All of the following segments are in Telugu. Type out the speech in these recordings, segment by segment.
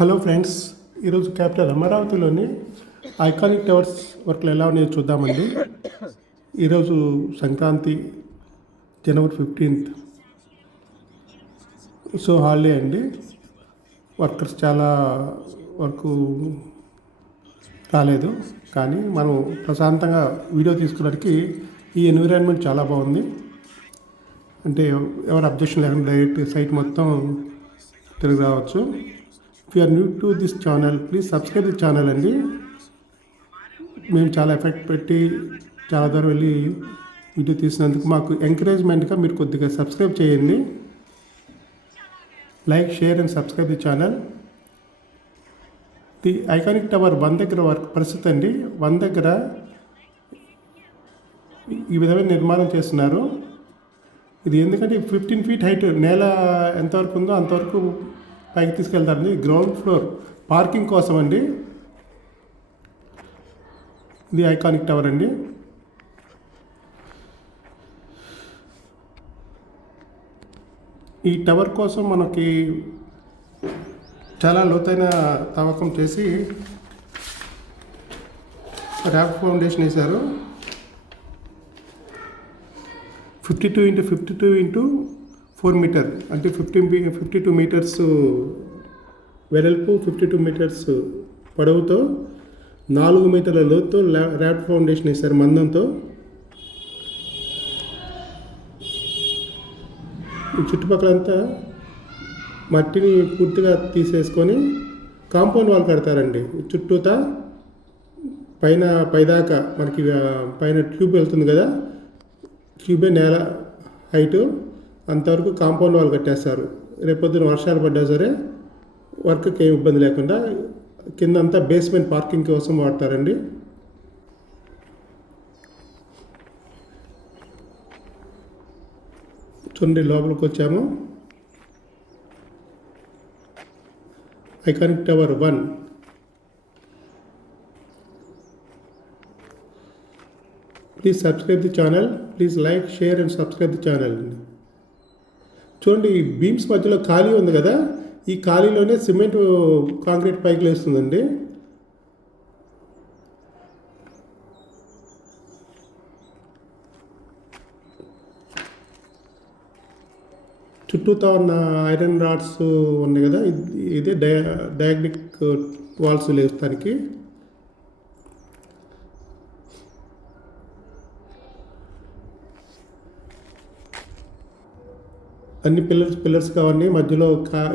హలో ఫ్రెండ్స్, ఈరోజు క్యాపిటల్ అమరావతిలోని ఐకానిక్ టవర్స్ వర్క్లు ఎలా ఉన్నాయో చూద్దామండి. ఈరోజు సంక్రాంతి జనవరి 15th, సో హాలిడే అండి. వర్కర్స్ చాలా వరకు రాలేదు, కానీ మనం ప్రశాంతంగా వీడియో తీసుకున్నట్టుకి ఈ ఎన్విరాన్మెంట్ చాలా బాగుంది. అంటే ఎవరు అబ్జెక్షన్ లేకుండా డైరెక్ట్ సైట్ మొత్తం తిరిగి రావచ్చు. If you are new to this channel, please subscribe the channel అండి. మేము చాలా ఎఫెక్ట్ పెట్టి చాలా దూరం వెళ్ళి వీడియో తీసినందుకు మాకు ఎంకరేజ్మెంట్గా మీరు కొద్దిగా సబ్స్క్రైబ్ చేయండి. Like, share and subscribe the channel. The iconic tower 1 దగ్గర వర్క్ పరిస్థితి అండి. 1 దగ్గర ఈ విధమైన నిర్మాణం చేస్తున్నారు. ఇది ఎందుకంటే 15 feet హైట్, నేల ఎంతవరకు ఉందో అంతవరకు పైకి తీసుకెళ్తారండి. గ్రౌండ్ ఫ్లోర్ పార్కింగ్ కోసం అండి. ఇది ఐకానిక్ టవర్ అండి. ఈ టవర్ కోసం మనకి చాలా లోతైన తవ్వకం చేసి ర్యాప్ ఫౌండేషన్ వేశారు. 52 into 52 into 4 meter, అంటే 52 meters వెడల్పు, 52 meters పొడవుతో 4 మీటర్ల లోతుతో ర్యాప్ ఫౌండేషన్ వేశారు మందంతో. ఈ చుట్టుపక్కలంతా మట్టిని పూర్తిగా తీసేసుకొని కాంపౌండ్ వాల్ కడతారండి. చుట్టూతా పైదాకా మనకి పైన ట్యూబ్ వెళ్తుంది కదా, ట్యూబే నేల హైటు అంతవరకు కాంపౌండ్ వాల్ కట్టేస్తారు. రేపొద్దున వర్షాలు పడ్డా సరే వర్క్కి ఏం ఇబ్బంది లేకుండా. కింద అంతా బేస్మెంట్ పార్కింగ్ కోసం వాడతారండి. చూడండి, లోపలికి వచ్చాము. Iconic tower 1. Please subscribe the channel. Please like, share and subscribe the channel. చూడండి, ఈ బీమ్స్ మధ్యలో ఖాళీ ఉంది కదా, ఈ ఖాళీలోనే సిమెంట్ కాంక్రీట్ పైకి లేస్తుందండి. చుట్టూతా ఉన్న ఐరన్ రాడ్స్ ఉన్నాయి కదా, ఇదే డయాగ్నిక్ వాల్స్ లేస్తానికి. అన్ని పిల్లర్స్ కావండి. మధ్యలో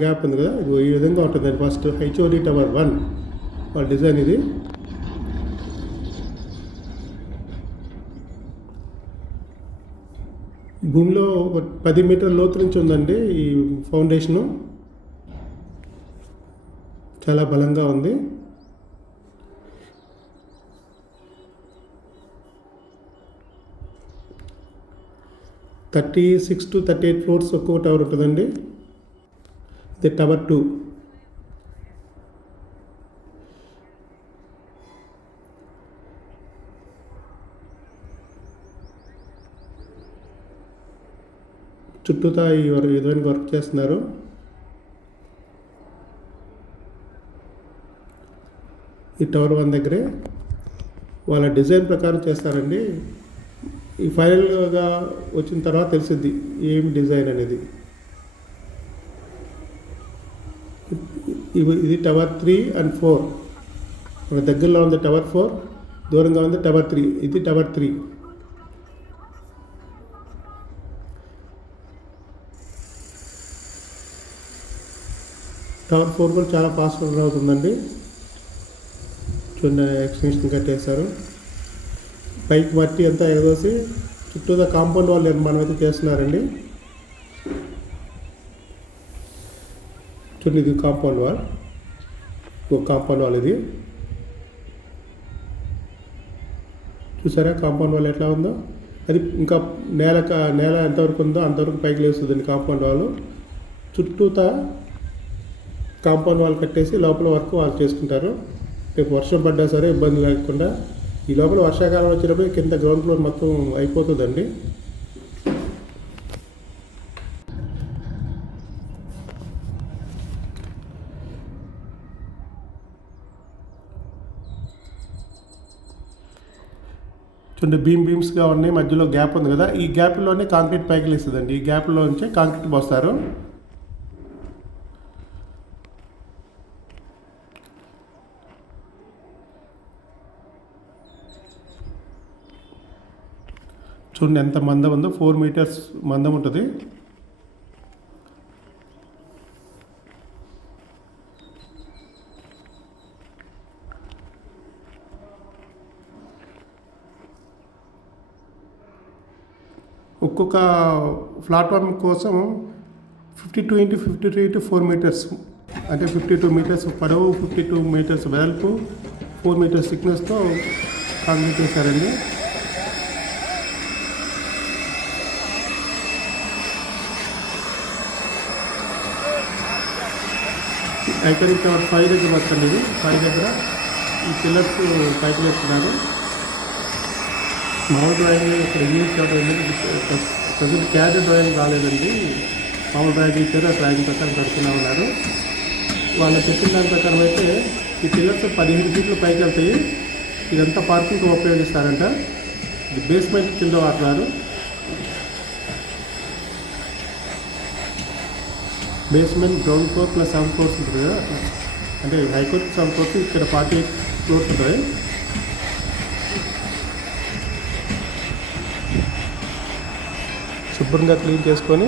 గ్యాప్ ఉంది కదా, ఇది ఈ విధంగా ఉంటుందండి. ఫస్ట్ హెచ్ఓడి టవర్ 1 వాళ్ళ డిజైన్ ఇది. భూమిలో 10 మీటర్ల లోతు నుంచి ఉందండి ఈ ఫౌండేషను. చాలా బలంగా ఉంది. (36 to 38 floors ఒక్కో టవర్ ఉంటుందండి. ఇది టవర్ 2. చుట్టూతా ఈ విధంగా వర్క్ చేస్తున్నారు. ఈ టవర్ 1 దగ్గరే వాళ్ళ డిజైన్ ప్రకారం చేస్తారండి. ఈ ఫైనల్గా వచ్చిన తర్వాత తెలిసిద్ది ఏం డిజైన్ అనేది. ఇది టవర్ 3 and 4. మన దగ్గరలో ఉంది టవర్ 4, దూరంగా ఉంది టవర్ 3. ఇది టవర్ 3. టవర్ 4 కూడా చాలా ఫాస్ట్ రన్ అవుతుందండి. చూడండి, ఎక్స్టెన్షన్ కట్టేశారు. పైకి మట్టి అంతా ఎగదోసి చుట్టూదా కాంపౌండ్ వాల్ నిర్మాణం అయితే చేస్తున్నారండి. చూడండి, ఇది కాంపౌండ్ వాల్. కాంపౌండ్ వాల్ ఇది చూసారా, కాంపౌండ్ వాల్ ఎట్లా ఉందో. అది ఇంకా నేల ఎంతవరకు ఉందో అంతవరకు పైకి లేస్తుందండి కాంపౌండ్ వాల్. చుట్టూతా కాంపౌండ్ వాల్ కట్టేసి లోపల వరకు వాళ్ళు చేసుకుంటారు. రేపు వర్షం పడ్డా సరే ఇబ్బంది లేకుండా. ఈ లోపల వర్షాకాలం వచ్చినప్పుడు కింద గ్రౌండ్ ఫ్లోర్ మొత్తం అయిపోతుందండి. చూడండి బీమ్స్గా ఉన్నాయి, మధ్యలో గ్యాప్ ఉంది కదా, ఈ గ్యాప్లోనే కాంక్రీట్ పైకి లేస్తుందండి. ఈ గ్యాప్లో నుంచే కాంక్రీట్ పోస్తారు. చూడండి ఎంత మందం ఉందో, 4 మీటర్స్ మందం ఉంటుంది. ఒక్కొక్క ప్లాట్ఫామ్ కోసం 52x52 మీటర్స్, అంటే 52 మీటర్స్ పొడవు, 52 మీటర్స్ వెడల్పు, 4 మీటర్స్ థిక్నెస్తో కాంక్రీట్ చేశారండి. ఐకానిక్ టవర్ 5 దగ్గర వస్తుంది. ఇది 5 దగ్గర ఈ పిల్లర్స్ పైకి వేస్తున్నారు. మామూలు డ్రాయింగ్ ఇక్కడ ఇంగ్లీష్ ప్రజెంట్ క్యాడ్ డ్రాయింగ్ రాలేదండి. మామూలు డ్రాయింగ్ ఇచ్చారు, ఆ డ్రాయింగ్ ప్రకారం కడుతూనే ఉన్నారు. వాళ్ళు చెప్పిన దాని ప్రకారం అయితే ఈ పిల్లర్స్ 15 ఫీట్లు పైకి వెళ్తాయి. ఇదంతా పార్కింగ్ ఉపయోగిస్తారంట. ఇది బేస్మెంట్ కింద వాడుతున్నారు. Basement ground floor plus 7 floors ఉంటుంది కదా, అంటే హైకోర్టు 7 ఫ్లోర్స్, ఇక్కడ 48 ఫ్లోర్స్ ఉంటాయి. శుభ్రంగా క్లీన్ చేసుకొని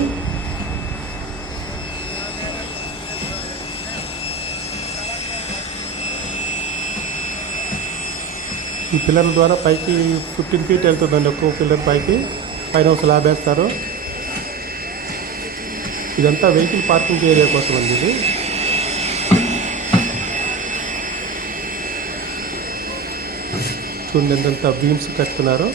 ఈ పిల్లర్ల ద్వారా పైకి 15 ఫీట్ వెళ్తుందండి. ఒక్కొక్క పిల్లర్ పైకి, పైన ఒక స్లాబ్ వేస్తారు. ఇదంతా వెహికల్ పార్కింగ్ ఏరియా కోసం అండి. ఇది చూడండి ఎంతంత బీమ్స్ కట్టుకున్నారు.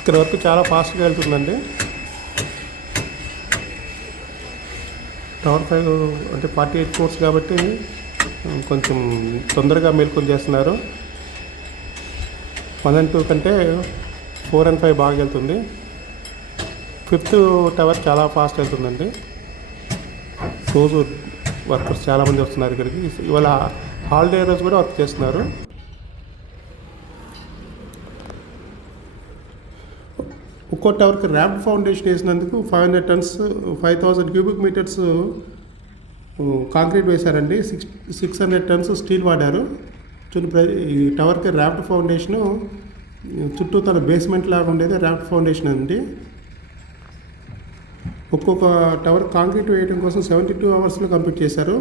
ఇక్కడ వరకు చాలా ఫాస్ట్గా వెళ్తుందండి. టవర్ 5 అంటే 48 ఫ్లోర్స్ కాబట్టి కొంచెం తొందరగా మేల్కొని చేస్తున్నారు. 1 and 2 కంటే 4 and 5 బాగా వెళ్తుంది. 5th టవర్ చాలా ఫాస్ట్ వెళ్తుందండి. రోజు వర్కర్స్ చాలామంది వస్తున్నారు ఇక్కడికి. ఇవాళ హాలిడే రోజు కూడా వర్క్ చేస్తున్నారు. ఒక్కో టవర్కి ర్యాప్ ఫౌండేషన్ వేసినందుకు 500 టన్స్ 5000 క్యూబిక్ మీటర్స్ కాంక్రీట్ వేశారండి. 600 టన్స్ స్టీల్ వాడారు. ఈ టవర్కి ర్యాప్డ్ ఫౌండేషను చుట్టూ తన బేస్మెంట్ లాగా ఉండేది ర్యాప్డ్ ఫౌండేషన్ అండి. ఒక్కొక్క టవర్ కాంక్రీట్ వేయడం కోసం 72 అవర్స్లో కంప్లీట్ చేశారు.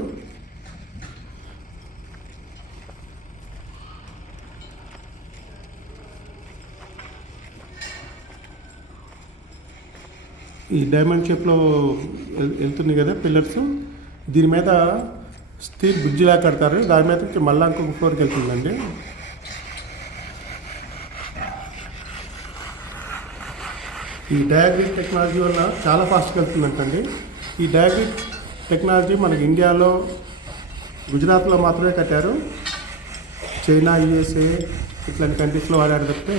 ఈ డైమండ్ షేప్లో వెళ్తుంది కదా పిల్లర్స్, దీని మీద స్టీల్ బ్రిడ్జిలా కడతారు. దాని మీద మళ్ళీ ఇంకొక ఫ్లోర్కి వెళ్తుందండి. ఈ డయాగ్రిడ్ టెక్నాలజీ వల్ల చాలా ఫాస్ట్గా వెళ్తుందంటండి. ఈ డయాగ్రిడ్ టెక్నాలజీ మనకి ఇండియాలో గుజరాత్లో మాత్రమే కట్టారు. చైనా, USA ఇట్లాంటి కంట్రీస్లో వాడారు తప్పితే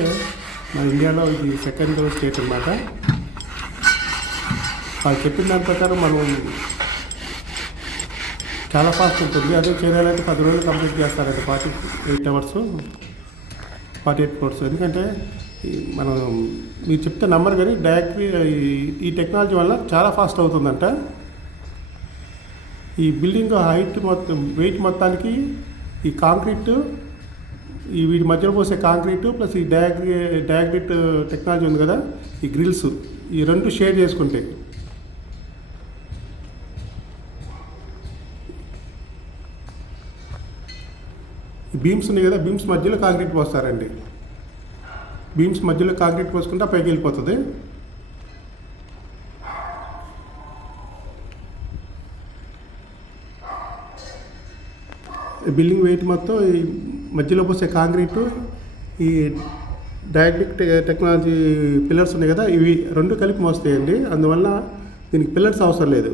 మన ఇండియాలో ఇది సెకండ్ స్టేట్ అన్నమాట. వాళ్ళు చెప్పిన దాని ప్రకారం మనం చాలా ఫాస్ట్ ఉంటుంది. అదే చేయాలంటే 10 రోజులు కంప్లీట్ చేస్తారండి. 48 అవర్స్ 48 ఫ్లోర్స్. ఎందుకంటే మనం మీరు చెప్తే నమ్మరు కానీ ఈ టెక్నాలజీ వల్ల చాలా ఫాస్ట్ అవుతుందంట. ఈ బిల్డింగ్ హైట్ మొత్తం వెయిట్ మొత్తానికి ఈ కాంక్రీట్, ఈ వీటి మధ్యలో పోసే కాంక్రీటు ప్లస్ ఈ డయాగ్రిడ్ టెక్నాలజీ ఉంది కదా, ఈ గ్రిల్స్, ఈ రెండు షేర్ చేసుకుంటాయి. బీమ్స్ ఉన్నాయి కదా, బీమ్స్ మధ్యలో కాంక్రీట్ పోస్తారండి. బీమ్స్ మధ్యలో కాంక్రీట్ పోసుకుంటే పైకి వెళ్ళిపోతుంది. బిల్డింగ్ వెయిట్ మొత్తం ఈ మధ్యలో పోసే కాంక్రీటు, ఈ డయాగ్రిడ్ టెక్నాలజీ పిల్లర్స్ ఉన్నాయి కదా, ఇవి రెండు కలిపి మోస్తాయండి. అందువల్ల దీనికి పిల్లర్స్ అవసరం లేదు.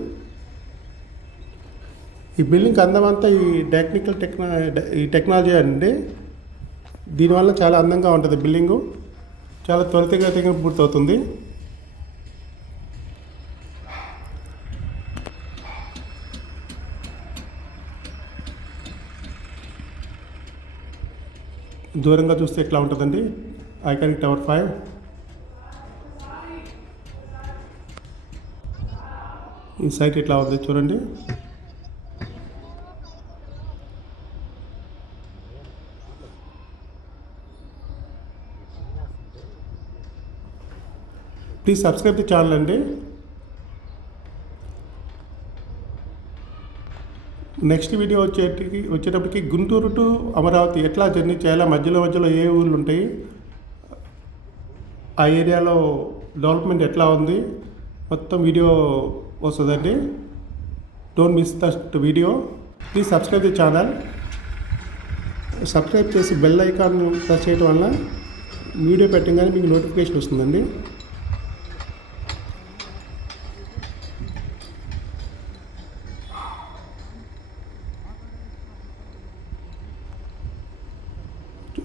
ఈ బిల్డింగ్ అందమంతా ఈ టెక్నాలజీ అండి. దీనివల్ల చాలా అందంగా ఉంటుంది బిల్డింగు. చాలా త్వరితగతిగా పూర్తవుతుంది. దూరంగా చూస్తే ఎట్లా ఉంటుందండి ఐకానిక్ టవర్ 5. ఈ సైట్ ఎట్లా ఉంది చూడండి. ప్లీజ్ సబ్స్క్రైబ్ ది ఛానల్ అండి. నెక్స్ట్ వీడియో వచ్చేటప్పటికి గుంటూరు టు అమరావతి ఎట్లా జర్నీ చేయాలా, మధ్యలో ఏ ఊళ్ళు ఉంటాయి, ఆ ఏరియాలో డెవలప్మెంట్ ఎట్లా ఉంది, మొత్తం వీడియో వస్తుందండి. Don't miss that video. Please subscribe the channel. Subscribe చేసి బెల్ ఐకాన్ ప్రెస్ చేయడం వల్ల వీడియో పెట్టగానే మీకు నోటిఫికేషన్ వస్తుందండి.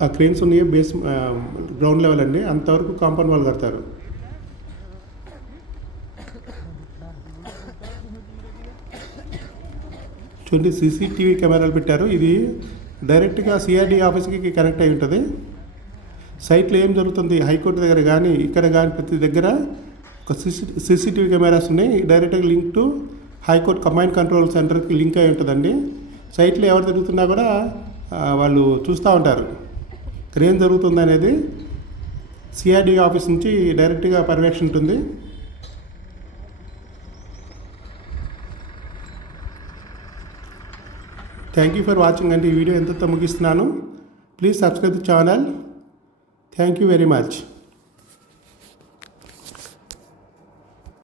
ఆ క్రెయిన్స్ ఉన్నాయి బేస్ గ్రౌండ్ లెవెల్ అండి, అంతవరకు కాంపౌండ్ వాల్ కడతారు. చూడండి సీసీటీవీ కెమెరాలు పెట్టారు. ఇది డైరెక్ట్గా సిఆర్డీ ఆఫీస్కి కనెక్ట్ అయి ఉంటుంది. సైట్లో ఏం జరుగుతుంది హైకోర్టు దగ్గర కానీ ఇక్కడ కానీ ప్రతి దగ్గర ఒక సీసీటీవీ కెమెరాస్ ఉన్నాయి. డైరెక్ట్గా link to high court command control సెంటర్కి లింక్ అయి ఉంటుందండి. సైట్లో ఎవరు తిరుగుతున్నా కూడా వాళ్ళు చూస్తూ ఉంటారు. ఇక్కడ ఏం జరుగుతుంది అనేది సిఆర్డీ ఆఫీస్ నుంచి డైరెక్ట్గా పర్యవేక్షణ ఉంటుంది. థ్యాంక్ యూ ఫర్ వాచింగ్ అండి. ఈ వీడియో ఎంతతో ముగిస్తున్నాను. Please subscribe the channel. Thank you very much.